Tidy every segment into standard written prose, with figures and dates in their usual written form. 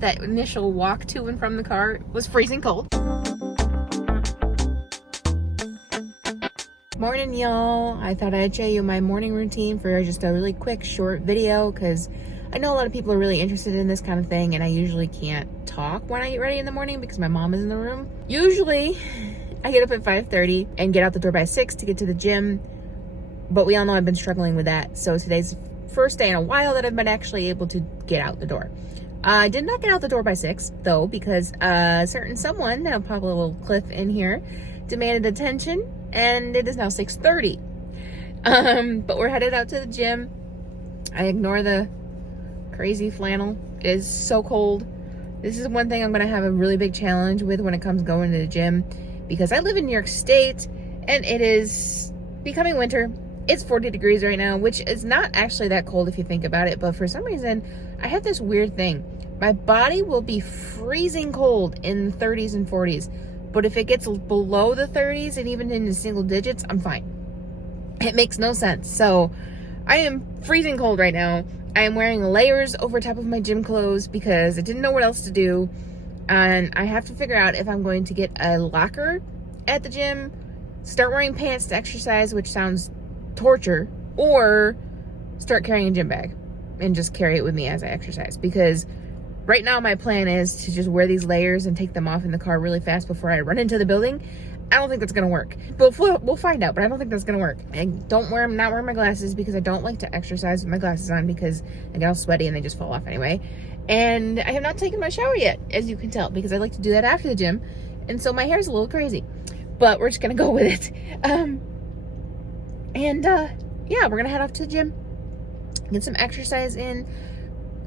That initial walk to and from the car was freezing cold. Morning, y'all. I thought I'd show you my morning routine for just a really quick, short video because I know a lot of people are really interested in this kind of thing, and I usually can't talk when I get ready in the morning because my mom is in the room. Usually, I get up at 5:30 and get out the door by 6 to get to the gym, but we all know I've been struggling with that. So today's the first day in a while that I've been actually able to get out the door. I did not get out the door by 6, though, because a certain someone, I'll pop a little clip in here, demanded attention, and it is now 6:30. But we're headed out to the gym. I ignore the crazy flannel. It is so cold. This is one thing I'm going to have a really big challenge with when it comes going to the gym, because I live in New York State, and it is becoming winter. It's 40 degrees right now, which is not actually that cold if you think about it, but for some reason, I have this weird thing. My body will be freezing cold in the 30s and 40s, but if it gets below the 30s and even in the single digits, I'm fine. It makes no sense. So I am freezing cold right now. I am wearing layers over top of my gym clothes because I didn't know what else to do, and I have to figure out if I'm going to get a locker at the gym, start wearing pants to exercise, which sounds torture, or start carrying a gym bag and just carry it with me as I exercise, because right now my plan is to just wear these layers and take them off in the car really fast before I run into the building. I don't think that's gonna work, but we'll find out. But I don't think that's gonna work. I'm not wearing my glasses because I don't like to exercise with my glasses on because I get all sweaty and they just fall off anyway. And I have not taken my shower yet, as you can tell, because I like to do that after the gym, and so my hair's a little crazy, but we're just gonna go with it. Yeah, we're gonna head off to the gym, get some exercise in.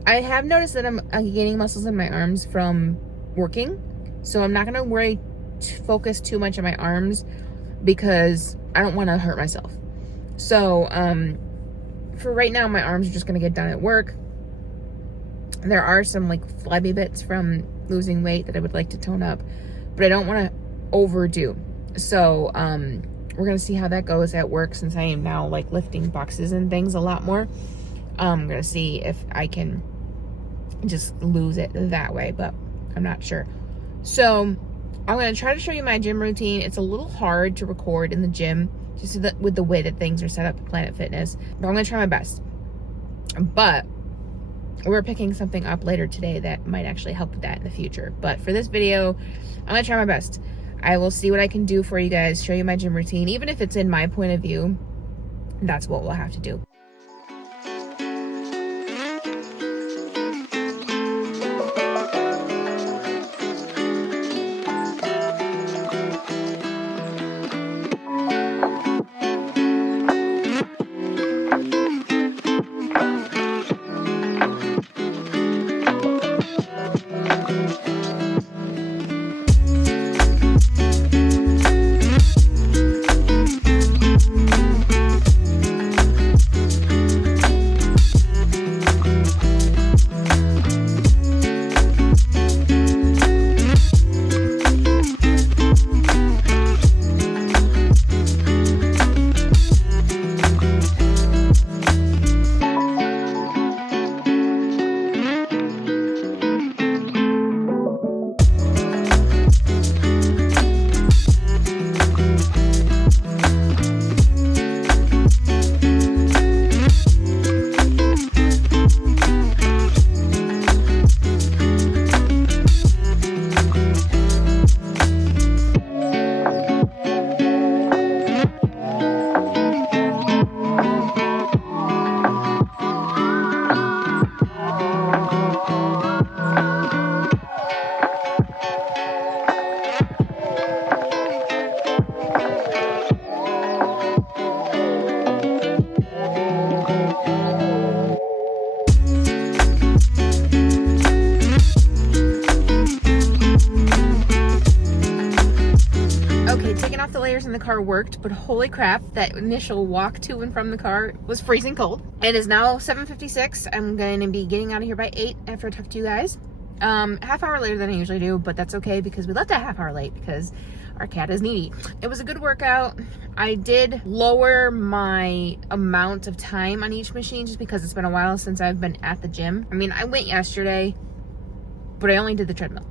I have noticed that I'm gaining muscles in my arms from working, so I'm not gonna focus too much on my arms because I don't want to hurt myself. So for right now, my arms are just gonna get done at work. There are some like flabby bits from losing weight that I would like to tone up, but I don't want to overdo. So we're gonna see how that goes at work, since I am now like lifting boxes and things a lot more. I'm gonna see if I can just lose it that way, but I'm not sure. So I'm gonna try to show you my gym routine. It's a little hard to record in the gym just with the way that things are set up at Planet Fitness, but I'm gonna try my best. But we're picking something up later today that might actually help with that in the future. But for this video, I'm gonna try my best. I will see what I can do for you guys, show you my gym routine. Even if it's in my point of view, that's what we'll have to do. In the car worked, but holy crap, that initial walk to and from the car was freezing cold. It is now 7:56. I'm going to be getting out of here by 8 after I talk to you guys. Half hour later than I usually do, but that's okay because we left a half hour late because our cat is needy. It was a good workout. I did lower my amount of time on each machine just because it's been a while since I've been at the gym. I mean, I went yesterday but I only did the treadmill.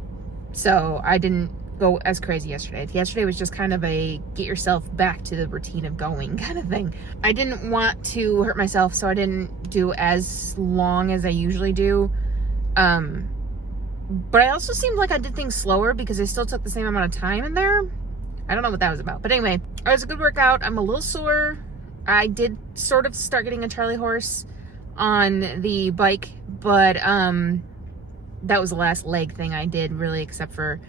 So I didn't go as crazy yesterday. Yesterday was just kind of a get yourself back to the routine of going kind of thing. I didn't want to hurt myself, so I didn't do as long as I usually do. But I also seemed like I did things slower because I still took the same amount of time in there. I don't know what that was about. But anyway, it was a good workout. I'm a little sore. I did sort of start getting a Charlie horse on the bike, but that was the last leg thing I did really, except for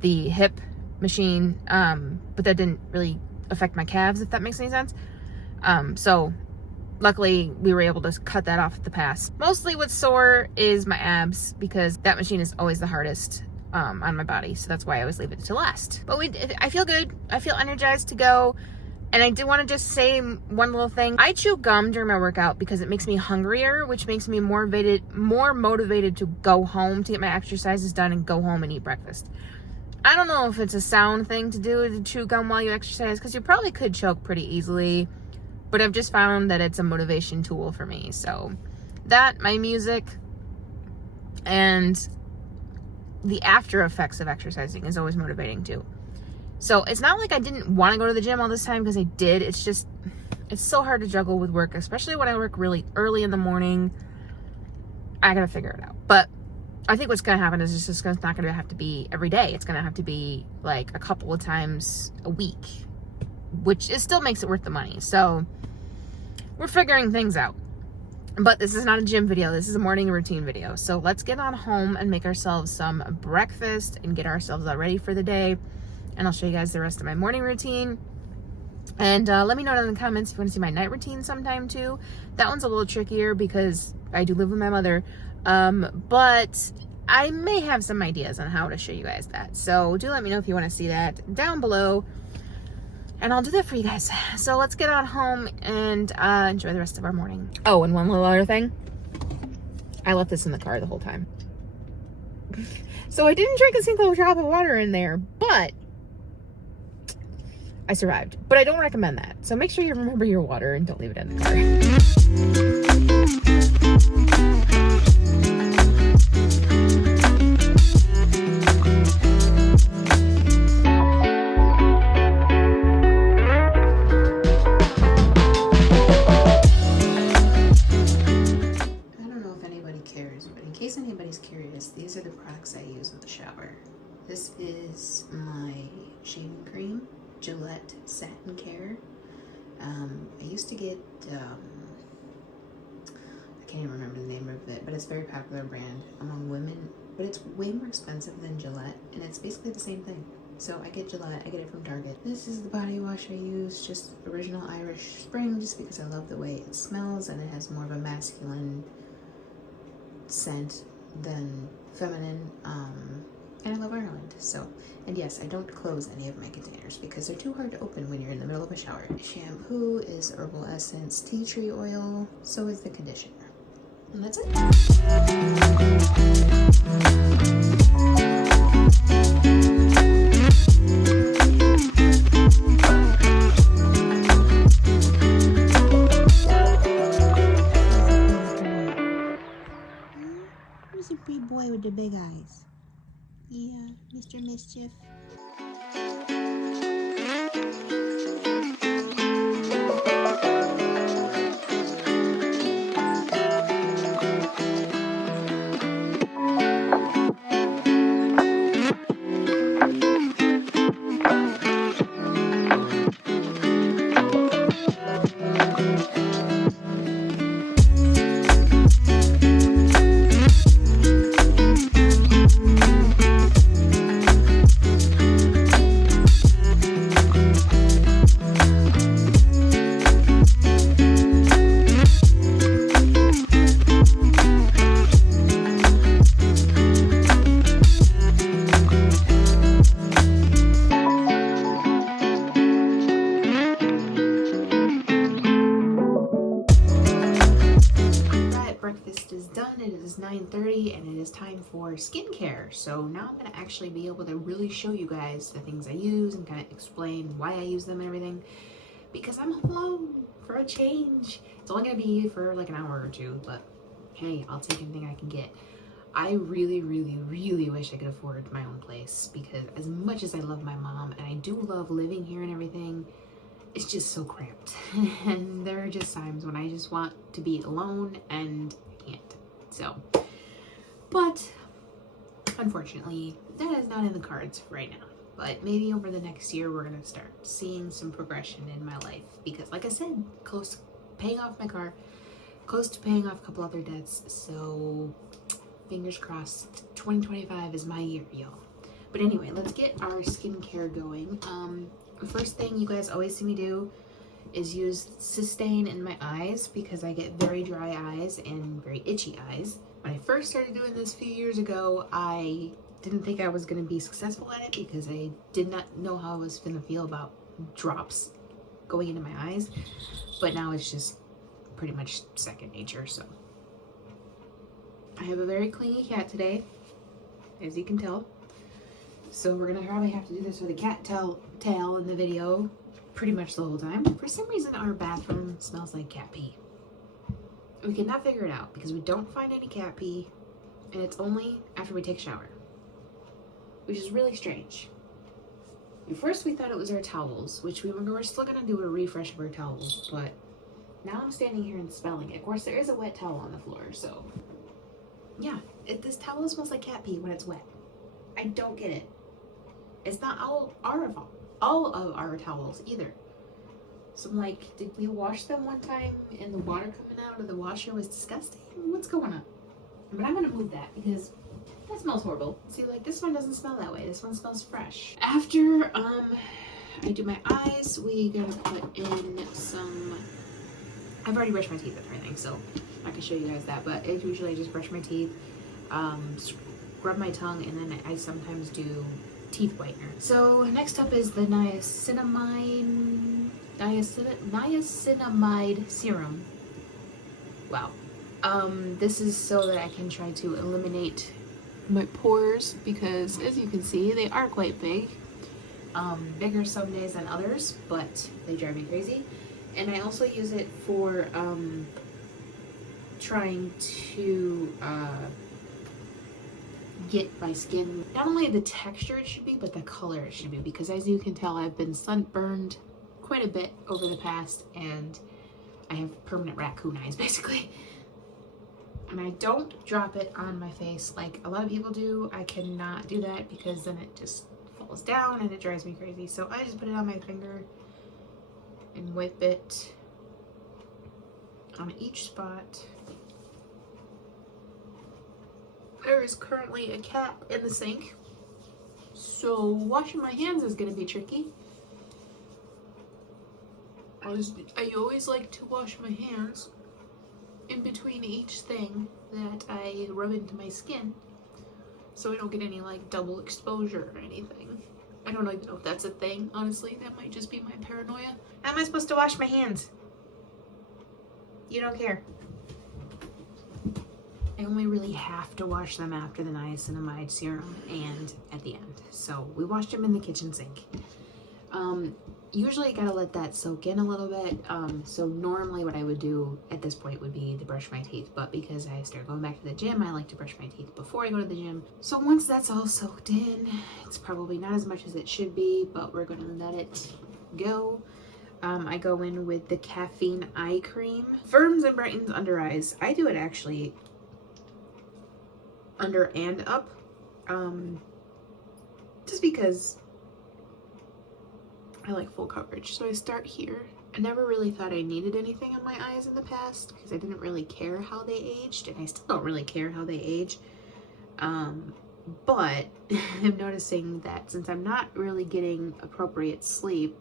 the hip machine, but that didn't really affect my calves, if that makes any sense. So luckily we were able to cut that off at the pass. Mostly what's sore is my abs, because that machine is always the hardest on my body, so that's why I always leave it to last. But I feel good. I feel energized to go. And I do want to just say one little thing. I chew gum during my workout because it makes me hungrier, which makes me more motivated to go home, to get my exercises done and go home and eat breakfast. I don't know if it's a sound thing to do, to chew gum while you exercise, because you probably could choke pretty easily, but I've just found that it's a motivation tool for me. So that, my music, and the after effects of exercising is always motivating too. So it's not like I didn't want to go to the gym all this time, because I did. It's just, it's so hard to juggle with work, especially when I work really early in the morning. I gotta figure it out. But I think what's gonna happen is it's just not gonna have to be every day. It's gonna have to be like a couple of times a week, which still makes it worth the money. So we're figuring things out. But this is not a gym video. This is a morning routine video. So let's get on home and make ourselves some breakfast and get ourselves all ready for the day. And I'll show you guys the rest of my morning routine. And let me know in the comments if you want to see my night routine sometime too. That one's a little trickier because I do live with my mother. But I may have some ideas on how to show you guys that. So do let me know if you want to see that down below. And I'll do that for you guys. So let's get on home and enjoy the rest of our morning. Oh, and one little other thing. I left this in the car the whole time. So I didn't drink a single drop of water in there, but I survived. But I don't recommend that. So make sure you remember your water and don't leave it in the car. I don't know if anybody cares, but in case anybody's curious, these are the products I use in the shower. This is my shaving cream, Gillette Satin Care. I used to get, I can't even remember the name of it, but it's a very popular brand among women, but it's way more expensive than Gillette, and it's basically the same thing. So I get Gillette, I get it from Target. This is the body wash I use, just original Irish Spring, just because I love the way it smells, and it has more of a masculine scent than feminine. And I love Ireland, so. And yes, I don't close any of my containers because they're too hard to open when you're in the middle of a shower. Shampoo is herbal essence, tea tree oil, so is the conditioner. And that's it. Who's a pretty boy with the big eyes? Yeah, Mr. Mischief. Breakfast is done. It is 9:30 and it is time for skincare. So now I'm going to actually be able to really show you guys the things I use and kind of explain why I use them and everything, because I'm home alone for a change. It's only going to be for like an hour or two, but hey, I'll take anything I can get. I really, really, really wish I could afford my own place, because as much as I love my mom and I do love living here and everything, it's just so cramped. And there are just times when I just want to be alone and I can't. So, but unfortunately, that is not in the cards right now. But maybe over the next year, we're going to start seeing some progression in my life. Because like I said, close to paying off my car, close to paying off a couple other debts. So fingers crossed, 2025 is my year, y'all. But anyway, let's get our skincare going. The first thing you guys always see me do is use Sustain in my eyes, because I get very dry eyes and very itchy eyes. When I first started doing this a few years ago, I didn't think I was going to be successful at it, because I did not know how I was going to feel about drops going into my eyes. But now it's just pretty much second nature. So I have a very clingy cat today, as you can tell. So we're gonna probably have to do this with a cat tail in the video pretty much the whole time. For some reason, our bathroom smells like cat pee. We cannot figure it out because we don't find any cat pee, and it's only after we take a shower, which is really strange. At first we thought it was our towels, which we were still gonna do a refresh of our towels, but now I'm standing here and smelling it. Of course, there is a wet towel on the floor, so yeah, this towel smells like cat pee when it's wet. I don't get it. It's not all of our towels either. So I'm like, did we wash them one time and the water coming out of the washer was disgusting? What's going on? But I'm gonna move that because that smells horrible. See, like this one doesn't smell that way. This one smells fresh. After I do my eyes, we gotta put in some. I've already brushed my teeth and everything, so I can show you guys that. But usually I just brush my teeth, scrub my tongue, and then I sometimes do teeth whitener. So next up is the niacinamide serum. Wow. This is so that I can try to eliminate my pores, because as you can see, they are quite big. Bigger some days than others, but they drive me crazy. And I also use it for trying to get my skin, not only the texture it should be, but the color it should be, because as you can tell, I've been sunburned quite a bit over the past, and I have permanent raccoon eyes basically. And I don't drop it on my face like a lot of people do. I cannot do that because then it just falls down and it drives me crazy. So I just put it on my finger and wipe it on each spot. There is currently a cat in the sink, so washing my hands is going to be tricky. I always like to wash my hands in between each thing that I rub into my skin, so I don't get any like double exposure or anything. I don't even know if that's a thing, honestly. That might just be my paranoia. How am I supposed to wash my hands? You don't care. I only really have to wash them after the niacinamide serum and at the end. So we washed them in the kitchen sink. Usually I gotta let that soak in a little bit. So normally what I would do at this point would be to brush my teeth. But because I start going back to the gym, I like to brush my teeth before I go to the gym. So once that's all soaked in, it's probably not as much as it should be, but we're gonna let it go. I go in with the caffeine eye cream. Firms and brightens under eyes. I do it actually under and up, just because I like full coverage. So I start here. I never really thought I needed anything on my eyes in the past because I didn't really care how they aged, and I still don't really care how they age. But I'm noticing that since I'm not really getting appropriate sleep,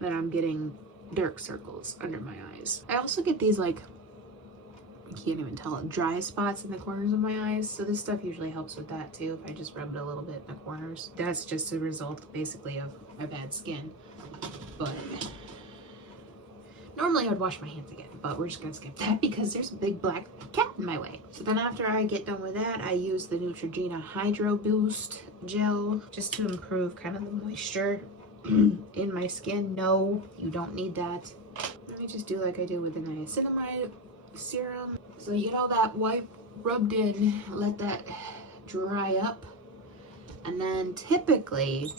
that I'm getting dark circles under my eyes. I also get these like, I can't even tell it, dry spots in the corners of my eyes. So this stuff usually helps with that too, if I just rub it a little bit in the corners. That's just a result basically of my bad skin. But normally I would wash my hands again, but we're just gonna skip that because there's a big black cat in my way. So then after I get done with that, I use the Neutrogena Hydro Boost gel just to improve kind of the moisture in my skin. No, you don't need that. Let me just do like I do with the niacinamide serum. So you know that rubbed in, let that dry up, and then typically,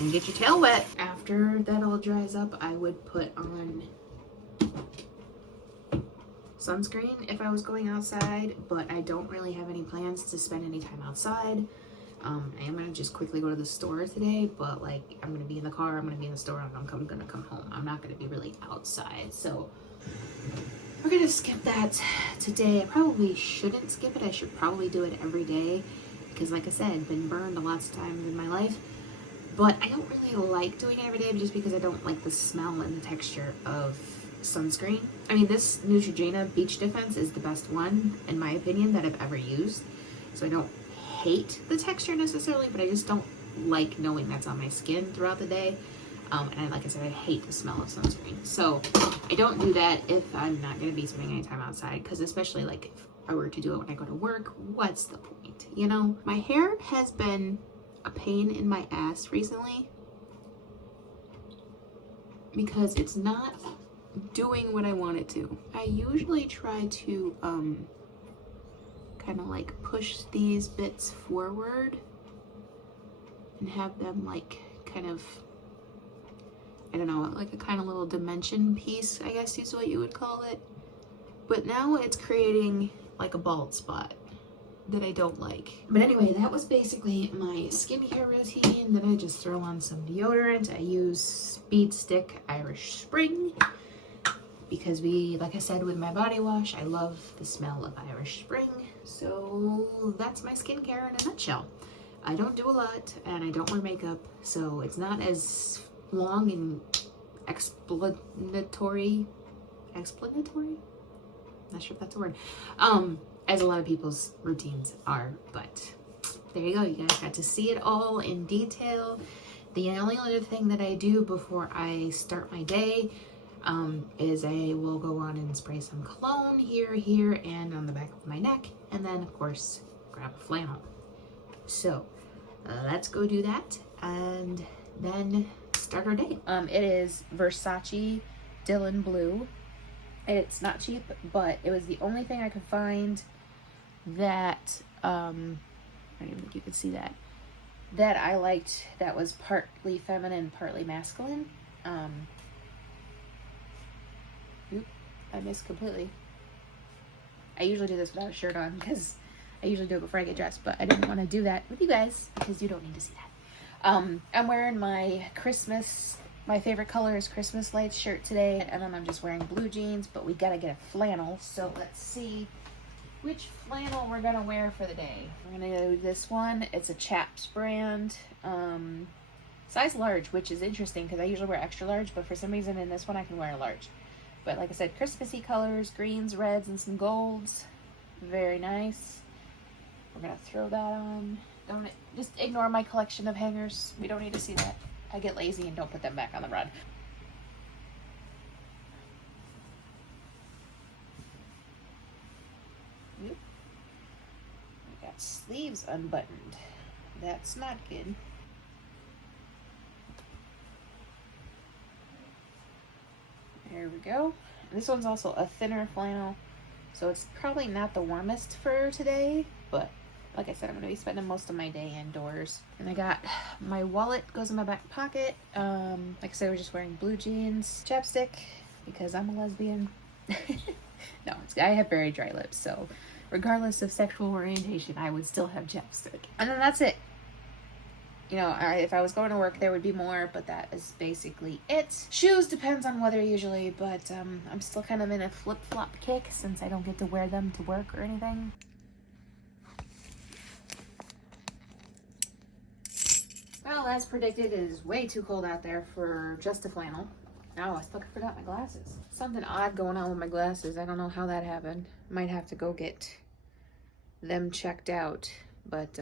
and get your tail wet. After that all dries up, I would put on sunscreen if I was going outside, but I don't really have any plans to spend any time outside. I am gonna just quickly go to the store today, but like I'm gonna be in the car, I'm gonna be in the store, and I'm gonna come home. I'm not gonna be really outside, so we're gonna skip that today. I probably shouldn't skip it. I should probably do it every day because, like I said, I've been burned lots of times in my life. But I don't really like doing it every day just because I don't like the smell and the texture of sunscreen. I mean, this Neutrogena Beach Defense is the best one, in my opinion, that I've ever used. So I don't hate the texture necessarily, but I just don't like knowing that's on my skin throughout the day. And like I said, I hate the smell of sunscreen. So I don't do that if I'm not going to be spending any time outside, because especially like if I were to do it when I go to work, what's the point? You know, my hair has been a pain in my ass recently because it's not doing what I want it to. I usually try to kind of like push these bits forward and have them like kind of, I don't know, like a kind of little dimension piece, I guess is what you would call it. But now it's creating like a bald spot that I don't like. But anyway, that was basically my skincare routine. Then I just throw on some deodorant. I use Speed Stick Irish Spring because like I said with my body wash, I love the smell of Irish Spring. So that's my skincare in a nutshell. I don't do a lot and I don't wear makeup, so it's not as long and explanatory, not sure if that's a word, as a lot of people's routines are, but there you go. You guys got to see it all in detail. The only other thing that I do before I start my day is I will go on and spray some cologne here, and on the back of my neck, and then of course grab a flannel. So let's go do that and then start our day. It is Versace Dylan Blue. It's not cheap, but it was the only thing I could find that I don't even think you could see that I liked, that was partly feminine, partly masculine. I missed completely. I usually do this without a shirt on because I usually do it before I get dressed, but I didn't want to do that with you guys because you don't need to see that. I'm wearing my favorite color is Christmas Lights shirt today, and then I'm just wearing blue jeans, but we gotta get a flannel, so let's see which flannel we're gonna wear for the day. We're gonna do this one. It's a Chaps brand, size large, which is interesting because I usually wear extra large, but for some reason in this one I can wear a large. But like I said, Christmassy colors, greens, reds, and some golds. Very nice. We're gonna throw that on. Just ignore my collection of hangers. We don't need to see that. I get lazy and don't put them back on the rod. Oop. We got sleeves unbuttoned. That's not good. There we go. This one's also a thinner flannel, so it's probably not the warmest for today, but like I said, I'm going to be spending most of my day indoors. And I got my wallet, goes in my back pocket. Like I said, we're just wearing blue jeans, chapstick, because I'm a lesbian. No, I have very dry lips, so regardless of sexual orientation, I would still have chapstick. And then that's it. You know, if I was going to work, there would be more, but that is basically it. Shoes depends on weather usually, but I'm still kind of in a flip-flop kick since I don't get to wear them to work or anything. Well, as predicted, it is way too cold out there for just a flannel. Oh, I still forgot my glasses. Something odd going on with my glasses. I don't know how that happened. Might have to go get them checked out, but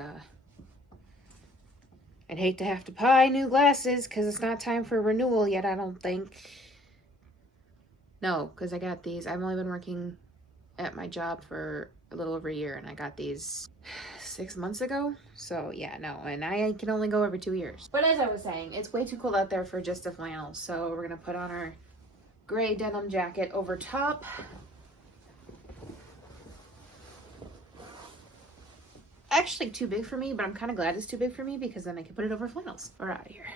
I'd hate to have to buy new glasses because it's not time for renewal yet, I don't think. No, because I got these. I've only been working at my job for a little over a year, and I got these 6 months ago. So yeah, no, and I can only go every 2 years. But as I was saying, it's way too cold out there for just a flannel. So we're gonna put on our gray denim jacket over top. actually too big for me, but I'm kind of glad it's too big for me because then I can put it over flannels. We're out of here.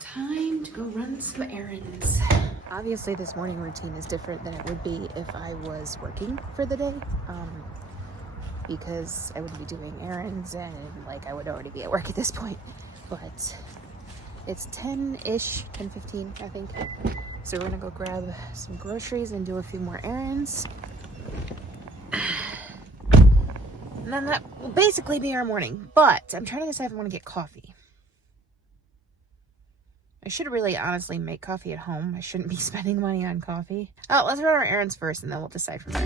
Time to go run some errands. Obviously, this morning routine is different than it would be if I was working for the day, because I would be doing errands and like I would already be at work at this point. But it's 10-ish, 10:15, I think. So we're gonna go grab some groceries and do a few more errands. And then that will basically be our morning. But I'm trying to decide if I want to get coffee. I should really honestly make coffee at home. I shouldn't be spending money on coffee. Oh, let's run our errands first and then we'll decide from there.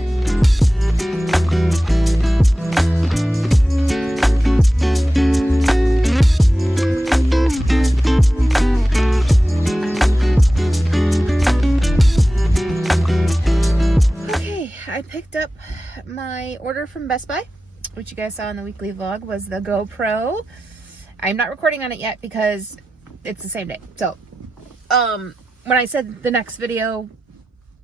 Okay, I picked up my order from Best Buy, which you guys saw in the weekly vlog, was the GoPro. I'm not recording on it yet because it's the same day. So, when I said the next video,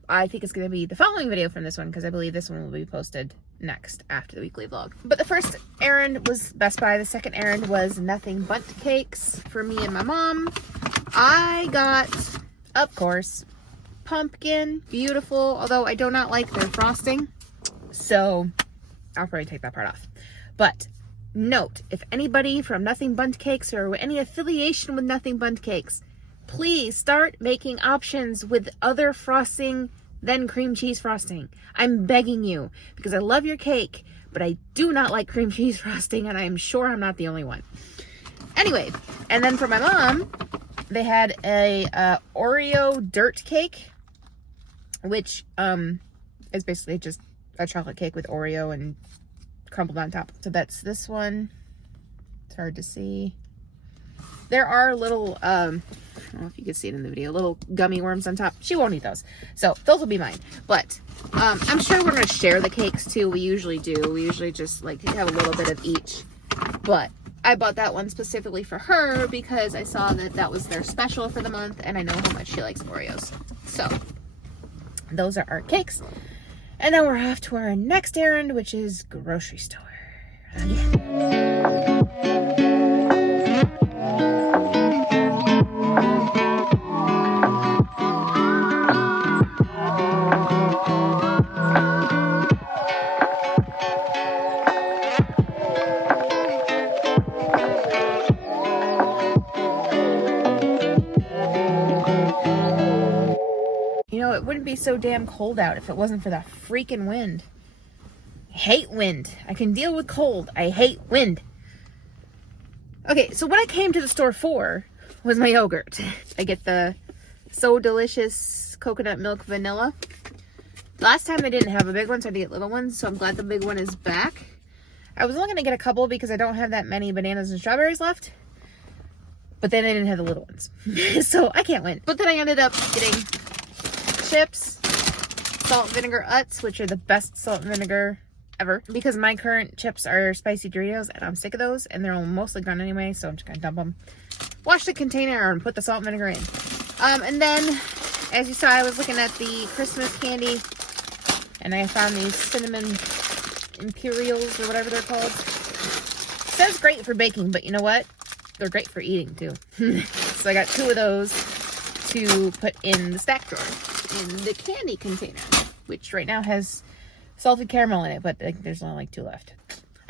I think it's going to be the following video from this one because I believe this one will be posted next after the weekly vlog. But the first errand was Best Buy. The second errand was Nothing Bundt Cakes for me and my mom. I got, of course, pumpkin. Beautiful. Although I do not like their frosting. So, I'll probably take that part off. But note, if anybody from Nothing Bundt Cakes or any affiliation with Nothing Bundt Cakes, please start making options with other frosting than cream cheese frosting. I'm begging you, because I love your cake, but I do not like cream cheese frosting, and I'm sure I'm not the only one. Anyway, and then for my mom, they had a Oreo dirt cake, which is basically just a chocolate cake with Oreo and crumbled on top. So that's this one. It's hard to see. There are little, I don't know if you can see it in the video, little gummy worms on top. She won't eat those. So those will be mine. But I'm sure we're going to share the cakes too. We usually do. We usually just like have a little bit of each. But I bought that one specifically for her because I saw that that was their special for the month. And I know how much she likes Oreos. So those are our cakes. And then we're off to our next errand, which is grocery store. You know, it wouldn't be so damn cold out if it wasn't for that freaking wind. I hate wind. I can deal with cold. I hate wind. Okay, so what I came to the store for was my yogurt. I get the So Delicious coconut milk vanilla. Last time they didn't have a big one, so I had to get little ones, so I'm glad the big one is back. I was only going to get a couple because I don't have that many bananas and strawberries left. But then I didn't have the little ones. So I can't win. But then I ended up getting chips, salt and vinegar Utz, which are the best salt and vinegar ever, because my current chips are spicy Doritos and I'm sick of those and they're mostly gone anyway, so I'm just gonna dump them, wash the container and put the salt and vinegar in. And then as you saw, I was looking at the Christmas candy and I found these cinnamon Imperials or whatever they're called. Says great for baking, but you know what, they're great for eating too. So I got 2 of those to put in the snack drawer in the candy container, which right now has salted caramel in it, but there's only like 2 left.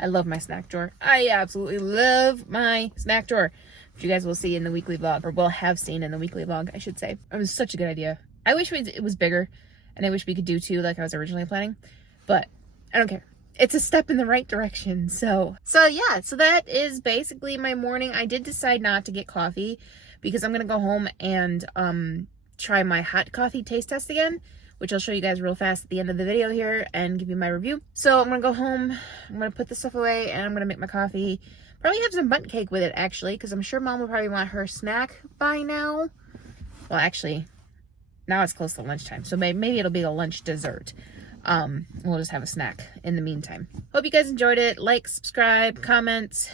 I love my snack drawer. I absolutely love my snack drawer, which you guys will see in the weekly vlog, or will have seen in the weekly vlog, I should say. It was such a good idea. I wish it was bigger, and I wish we could do 2 like I was originally planning, but I don't care. It's a step in the right direction. So yeah, so that is basically my morning. I did decide not to get coffee because I'm gonna go home and try my hot coffee taste test again, which I'll show you guys real fast at the end of the video here and give you my review. So I'm gonna go home, I'm gonna put this stuff away, and I'm gonna make my coffee. Probably have some bundt cake with it actually, because I'm sure mom will probably want her snack by now. Well, actually, now it's close to lunchtime, so maybe it'll be a lunch dessert. We'll just have a snack in the meantime. Hope you guys enjoyed it. Like, subscribe, comment.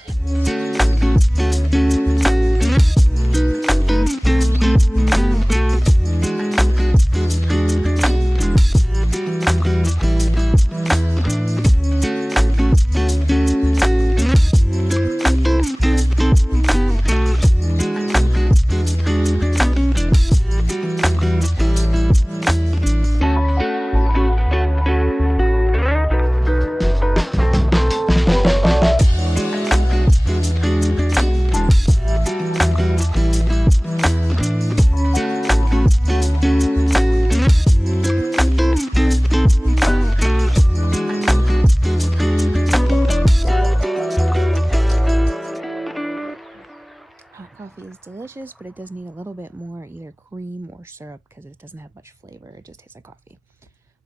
delicious, but it does need a little bit more either cream or syrup because it doesn't have much flavor. It just tastes like coffee.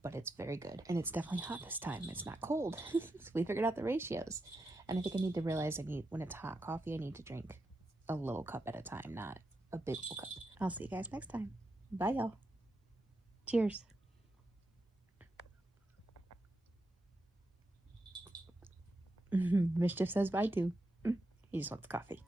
But it's very good. And it's definitely hot this time. It's not cold. So we figured out the ratios. And I think I need to realize when it's hot coffee, I need to drink a little cup at a time, not a big old cup. I'll see you guys next time. Bye, y'all. Cheers. Mischief says bye, too. He just wants coffee.